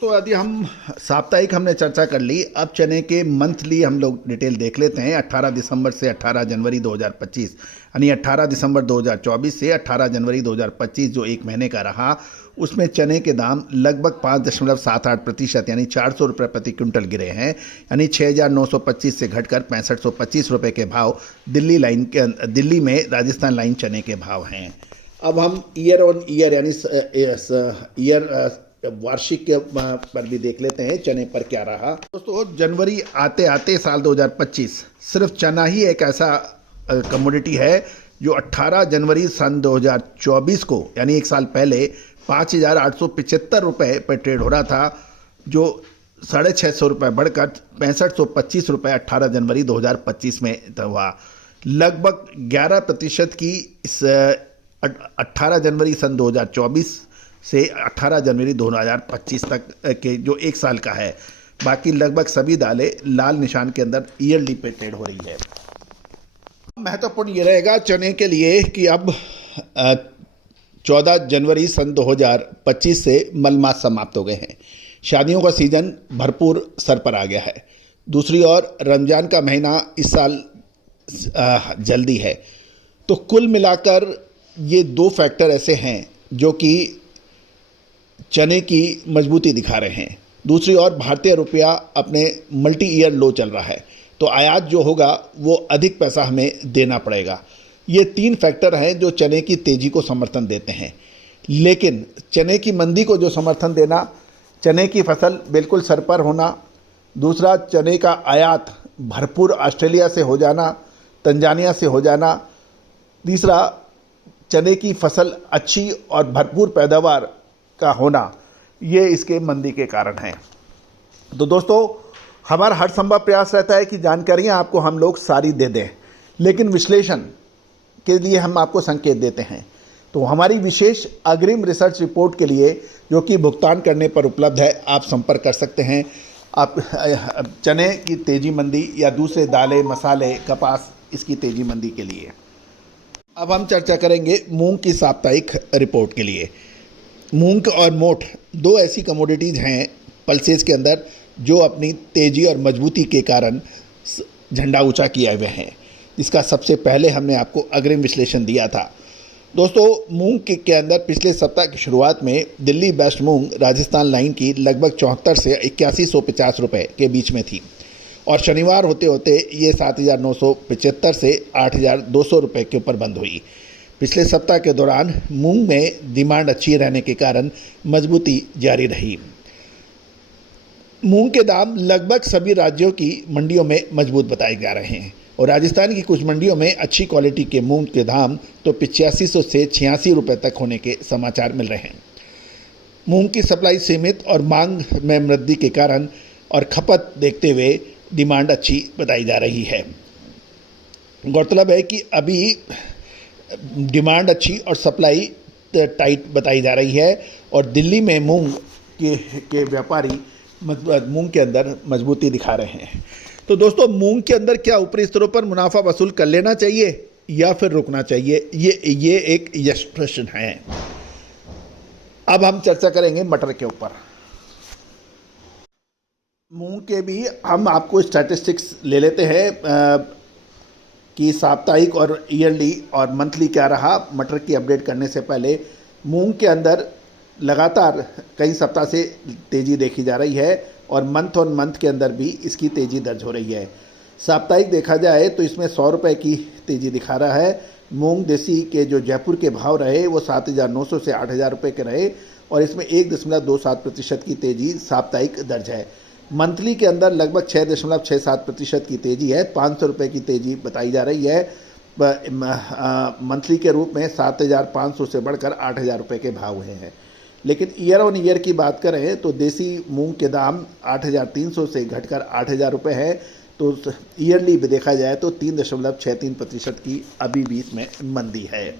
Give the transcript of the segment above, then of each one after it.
दोस्तों यदि हम साप्ताहिक हमने चर्चा कर ली, अब चने के मंथली हम लोग डिटेल देख लेते हैं। 18 दिसंबर से 18 जनवरी 2025 यानी 18 दिसंबर 2024 से 18 जनवरी 2025 जो एक महीने का रहा, उसमें चने के दाम लगभग 5.78% यानी 400 रुपये प्रति क्विंटल गिरे हैं। यानी 6,925 से घटकर 6525 रुपये के भाव दिल्ली में राजस्थान लाइन चने के भाव हैं। अब हम ईयर ऑन ईयर यानी वार्षिक पर भी देख लेते हैं चने पर क्या रहा। दोस्तों जनवरी आते आते साल 2025 सिर्फ चना ही एक ऐसा कमोडिटी है जो 18 जनवरी सन 2024 को यानी एक साल पहले 5,875 रुपये पर ट्रेड हो रहा था, जो 650 रुपये बढ़कर 6525 रुपये 18 जनवरी 2025 में हुआ। लगभग 11% की इस 18 जनवरी सन 2024 से 18 जनवरी 2025 तक के जो एक साल का है, बाकी लगभग सभी दालें लाल निशान के अंदर ईयरली पे ट्रेड हो रही है। महत्वपूर्ण ये रहेगा चने के लिए कि अब 14 जनवरी सन 2025 से मलमास समाप्त हो गए हैं। शादियों का सीजन भरपूर सर पर आ गया है। दूसरी ओर रमजान का महीना इस साल जल्दी है। तो कुल मिलाकर ये दो फैक्टर ऐसे हैं जो कि चने की मजबूती दिखा रहे हैं। दूसरी ओर भारतीय रुपया अपने मल्टी ईयर लो चल रहा है, तो आयात जो होगा वो अधिक पैसा हमें देना पड़ेगा। ये तीन फैक्टर हैं जो चने की तेज़ी को समर्थन देते हैं। लेकिन चने की मंदी को जो समर्थन देना, चने की फसल बिल्कुल सर पर होना, दूसरा चने का आयात भरपूर ऑस्ट्रेलिया से हो जाना, तंजानिया से हो जाना, तीसरा चने की फसल अच्छी और भरपूर पैदावार का होना, ये इसके मंदी के कारण हैं। तो दोस्तों हमारा हर संभव प्रयास रहता है कि जानकारियां आपको हम लोग सारी दे दें, लेकिन विश्लेषण के लिए हम आपको संकेत देते हैं। तो हमारी विशेष अग्रिम रिसर्च रिपोर्ट के लिए जो कि भुगतान करने पर उपलब्ध है, आप संपर्क कर सकते हैं। आप चने की तेजी मंदी या दूसरे दालें, मसाले, कपास, इसकी तेजी मंदी के लिए। अब हम चर्चा करेंगे मूंग की साप्ताहिक रिपोर्ट के लिए। मूंग और मोठ दो ऐसी कमोडिटीज़ हैं पल्सेस के अंदर जो अपनी तेज़ी और मजबूती के कारण झंडा ऊंचा किए हुए हैं, जिसका सबसे पहले हमने आपको अग्रिम विश्लेषण दिया था। दोस्तों मूंग के अंदर पिछले सप्ताह की शुरुआत में दिल्ली बेस्ट मूंग राजस्थान लाइन की लगभग 74 से 8150 रुपये के बीच में थी और शनिवार होते होते ये 7,975 से 8,200 रुपये के ऊपर बंद हुई। पिछले सप्ताह के दौरान मूंग में डिमांड अच्छी रहने के कारण मजबूती जारी रही। मूंग के दाम लगभग सभी राज्यों की मंडियों में मजबूत बताए जा रहे हैं और राजस्थान की कुछ मंडियों में अच्छी क्वालिटी के मूंग के दाम तो 8500 से 86 रुपये तक होने के समाचार मिल रहे हैं। मूंग की सप्लाई सीमित और मांग में वृद्धि के कारण और खपत देखते हुए डिमांड अच्छी बताई जा रही है। गौरतलब है कि अभी डिमांड अच्छी और सप्लाई टाइट बताई जा रही है और दिल्ली में मूंग के व्यापारी मूंग के अंदर मजबूती दिखा रहे हैं। तो दोस्तों मूंग के अंदर क्या ऊपरी स्तरों पर मुनाफा वसूल कर लेना चाहिए या फिर रुकना चाहिए, ये एक यश प्रश्न है। अब हम चर्चा करेंगे मटर के ऊपर। मूंग के भी हम आपको स्टैटिस्टिक्स ले लेते हैं कि साप्ताहिक और ईयरली और मंथली क्या रहा। मटर की अपडेट करने से पहले मूंग के अंदर लगातार कई सप्ताह से तेज़ी देखी जा रही है और मंथ ऑन मंथ के अंदर भी इसकी तेज़ी दर्ज हो रही है। साप्ताहिक देखा जाए तो इसमें 100 रुपये की तेज़ी दिखा रहा है। मूंग देसी के जो जयपुर के भाव रहे वो 7,900 से 8,000 रुपये के रहे और इसमें 1.27% की तेज़ी साप्ताहिक दर्ज है। मंथली के अंदर लगभग 6.67% की तेज़ी है। 500 रुपये की तेज़ी बताई जा रही है। मंथली के रूप में 7,500 से बढ़कर 8,000 रुपये के भाव हुए हैं। लेकिन ईयर ऑन ईयर की बात करें तो देसी मूंग के दाम 8,300 से घटकर 8,000 रुपये है। तो ईयरली भी देखा जाए तो 3.63% की अभी भी इसमें मंदी है।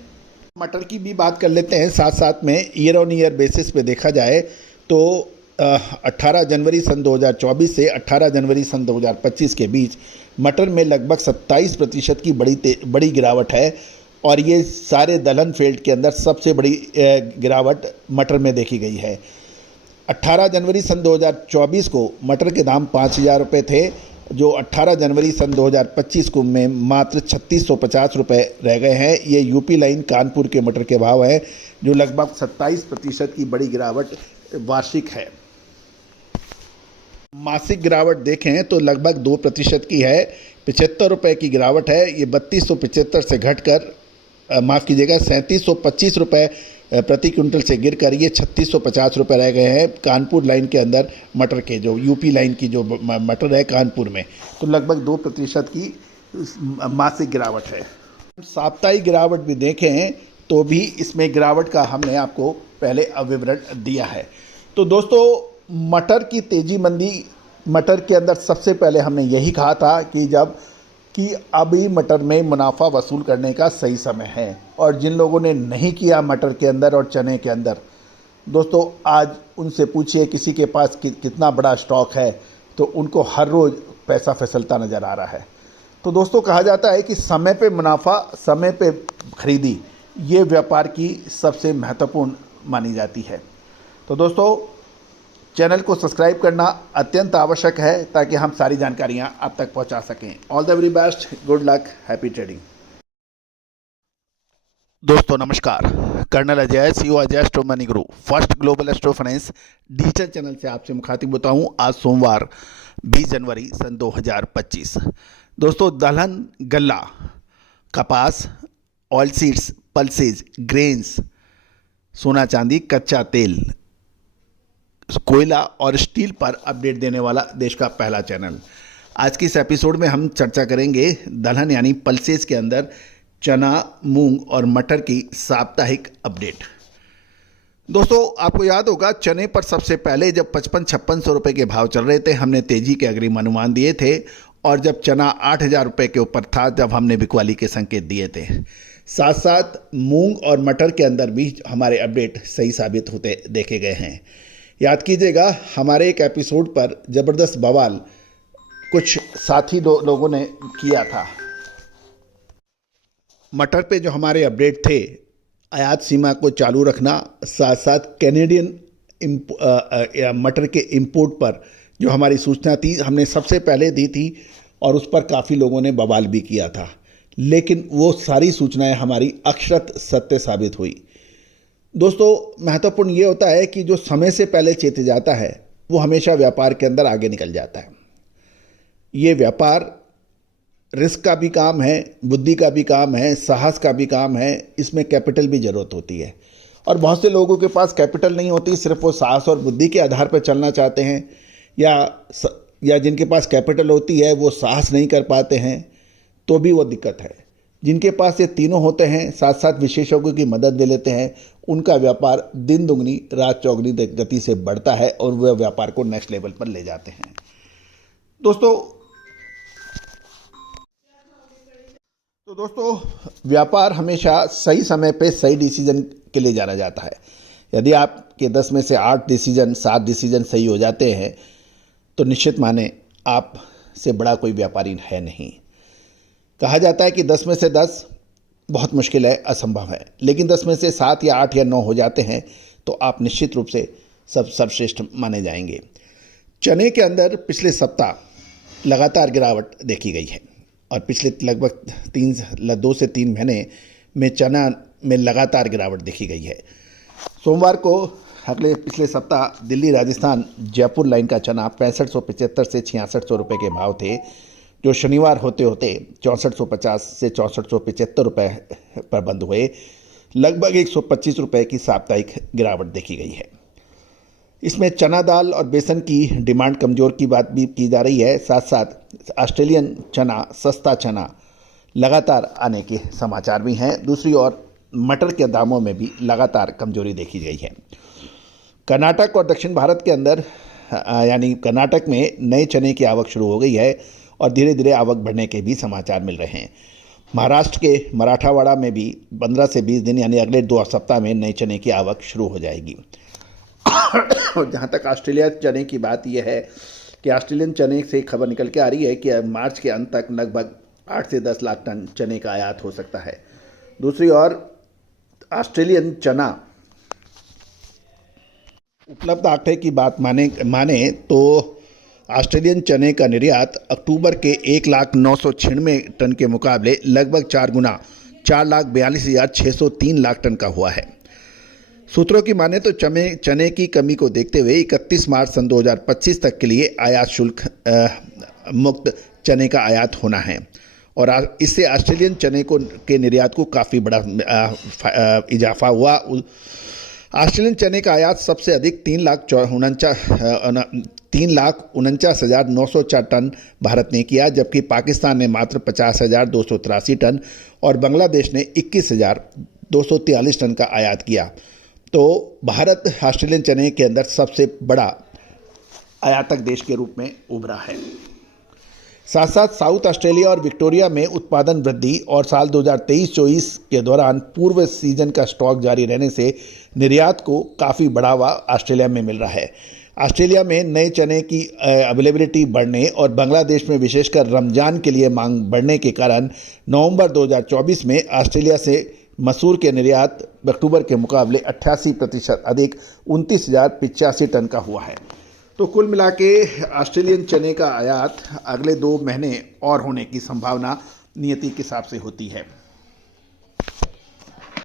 मटर की भी बात कर लेते हैं साथ साथ में। ईयर ऑन ईयर बेसिस पे देखा जाए तो 18 जनवरी सन 2024 से 18 जनवरी सन 2025 के बीच मटर में लगभग 27% की बड़ी गिरावट है और ये सारे दलहन फील्ड के अंदर सबसे बड़ी गिरावट मटर में देखी गई है। 18 जनवरी सन 2024 को मटर के दाम 5,000 रुपये थे, जो 18 जनवरी सन 2025 को में मात्र 3650 रुपये रह गए हैं। ये यूपी लाइन कानपुर के मटर के भाव हैं, जो लगभग 27% की बड़ी गिरावट वार्षिक है। मासिक गिरावट देखें तो लगभग 2% की है, 75 रुपये की गिरावट है। ये 3275 से घटकर माफ़ कीजिएगा 3725 रुपये प्रति क्विंटल से गिरकर ये 3650 रुपये रह गए हैं कानपुर लाइन के अंदर मटर के, जो यूपी लाइन की जो मटर है कानपुर में, तो लगभग 2% की मासिक गिरावट है। साप्ताहिक गिरावट भी देखें तो भी इसमें गिरावट का हमने आपको पहले विवरण दिया है। तो दोस्तों, मटर की तेज़ी मंदी, मटर के अंदर सबसे पहले हमने यही कहा था कि अभी मटर में मुनाफा वसूल करने का सही समय है, और जिन लोगों ने नहीं किया मटर के अंदर और चने के अंदर, दोस्तों आज उनसे पूछिए किसी के पास कितना बड़ा स्टॉक है, तो उनको हर रोज़ पैसा फिसलता नज़र आ रहा है। तो दोस्तों, कहा जाता है कि समय पे मुनाफा, समय पे खरीदी, ये व्यापार की सबसे महत्वपूर्ण मानी जाती है। तो दोस्तों, चैनल को सब्सक्राइब करना अत्यंत आवश्यक है ताकि हम सारी जानकारियां आप तक पहुंचा सकें। All the very best, good luck, happy trading. दोस्तों नमस्कार, colonel Ajay, CEO Ajay astro money guru, first global astro finance digital channel से आपसे मुखातिब होता हूं। आज सोमवार 20 जनवरी सन 2025। दोस्तों, दलहन, गल्ला, कपास, ऑयल सीड्स, पल्सेज, ग्रेन्स, सोना चांदी, कच्चा तेल, कोयला और स्टील पर अपडेट देने वाला देश का पहला चैनल। आज की इस एपिसोड में हम चर्चा करेंगे दलहन यानी पल्सेस के अंदर चना, मूंग और मटर की साप्ताहिक अपडेट। दोस्तों, आपको याद होगा चने पर सबसे पहले जब 55-5600 रुपये के भाव चल रहे थे, हमने तेजी के अग्रिम अनुमान दिए थे, और जब चना 8,000 रुपये के ऊपर था जब हमने बिकवाली के संकेत दिए थे। साथ साथ मूंग और मटर के अंदर भी हमारे अपडेट सही साबित होते देखे गए हैं। याद कीजिएगा, हमारे एक एपिसोड पर ज़बरदस्त बवाल कुछ साथी लोगों ने किया था। मटर पे जो हमारे अपडेट थे, आयात सीमा को चालू रखना, साथ साथ कैनेडियन मटर के इंपोर्ट पर जो हमारी सूचना थी हमने सबसे पहले दी थी, और उस पर काफ़ी लोगों ने बवाल भी किया था, लेकिन वो सारी सूचनाएं हमारी अक्षरत सत्य साबित हुई। दोस्तों, महत्वपूर्ण ये होता है कि जो समय से पहले चेते जाता है वो हमेशा व्यापार के अंदर आगे निकल जाता है। ये व्यापार रिस्क का भी काम है, बुद्धि का भी काम है, साहस का भी काम है, इसमें कैपिटल भी ज़रूरत होती है। और बहुत से लोगों के पास कैपिटल नहीं होती, सिर्फ वो साहस और बुद्धि के आधार पर चलना चाहते हैं, या जिनके पास कैपिटल होती है वो साहस नहीं कर पाते हैं, तो भी वो दिक्कत है। जिनके पास ये तीनों होते हैं, साथ साथ विशेषज्ञों की मदद ले लेते हैं, उनका व्यापार दिन दुगनी रात चौगनी गति से बढ़ता है और वह व्यापार को नेक्स्ट लेवल पर ले जाते हैं। दोस्तों, व्यापार हमेशा सही समय पे सही डिसीजन के लिए जाना जाता है। यदि आपके 10 में से 8 डिसीजन, 7 डिसीजन सही हो जाते हैं, तो निश्चित माने आप से बड़ा कोई व्यापारी है नहीं। कहा जाता है कि 10 में से 10 बहुत मुश्किल है, असंभव है, लेकिन 10 में से 7 या 8 या 9 हो जाते हैं तो आप निश्चित रूप से सर्वश्रेष्ठ माने जाएंगे। चने के अंदर पिछले सप्ताह लगातार गिरावट देखी गई है, और पिछले लगभग 2 से 3 महीने में चना में लगातार गिरावट देखी गई है। सोमवार को पिछले सप्ताह दिल्ली, राजस्थान, जयपुर लाइन का चना 6575 से 6600 रुपये के भाव थे, जो शनिवार होते होते 6450 से 6475 रुपये पर बंद हुए। लगभग 125 रुपये की साप्ताहिक गिरावट देखी गई है। इसमें चना दाल और बेसन की डिमांड कमज़ोर की बात भी की जा रही है। साथ साथ ऑस्ट्रेलियन चना, सस्ता चना लगातार आने के समाचार भी हैं। दूसरी ओर मटर के दामों में भी लगातार कमजोरी देखी गई है। कर्नाटक और दक्षिण भारत के अंदर यानी कर्नाटक में नए चने की आवक शुरू हो गई है और धीरे धीरे आवक बढ़ने के भी समाचार मिल रहे हैं। महाराष्ट्र के मराठावाड़ा में भी 15 से 20 दिन यानी अगले 2 सप्ताह में नए चने की आवक शुरू हो जाएगी। जहाँ तक ऑस्ट्रेलिया चने की बात यह है कि ऑस्ट्रेलियन चने से खबर निकल के आ रही है कि मार्च के अंत तक लगभग 8 से 10 लाख टन चने का आयात हो सकता है। दूसरी ओर ऑस्ट्रेलियन चना उपलब्ध आंकड़े की बात माने तो ऑस्ट्रेलियन चने का निर्यात अक्टूबर के 1,09,96 टन के मुकाबले लगभग 4 गुना 4,42,603 लाख टन का हुआ है। सूत्रों की माने तो चने की कमी को देखते हुए 31 मार्च सन 2025 तक के लिए आयात शुल्क मुक्त चने का आयात होना है और इससे ऑस्ट्रेलियन चने के निर्यात को काफ़ी बड़ा इजाफा हुआ। ऑस्ट्रेलियन चने का आयात सबसे अधिक 3,49,904 टन भारत ने किया, जबकि पाकिस्तान ने मात्र 50,283 टन और बांग्लादेश ने 21,243 टन का आयात किया। तो भारत ऑस्ट्रेलियन चने के अंदर सबसे बड़ा आयातक देश के रूप में उभरा है। साथ साथ साउथ ऑस्ट्रेलिया और विक्टोरिया में उत्पादन वृद्धि और साल 2023-24 के दौरान पूर्व सीजन का स्टॉक जारी रहने से निर्यात को काफ़ी बढ़ावा ऑस्ट्रेलिया में मिल रहा है। ऑस्ट्रेलिया में नए चने की अवेलेबिलिटी बढ़ने और बांग्लादेश में विशेषकर रमज़ान के लिए मांग बढ़ने के कारण नवंबर 2024 में ऑस्ट्रेलिया से मसूर के निर्यात अक्टूबर के मुकाबले 88% अधिक 29,085 टन का हुआ है। तो कुल मिला के ऑस्ट्रेलियन चने का आयात अगले 2 महीने और होने की संभावना नियति के हिसाब से होती है।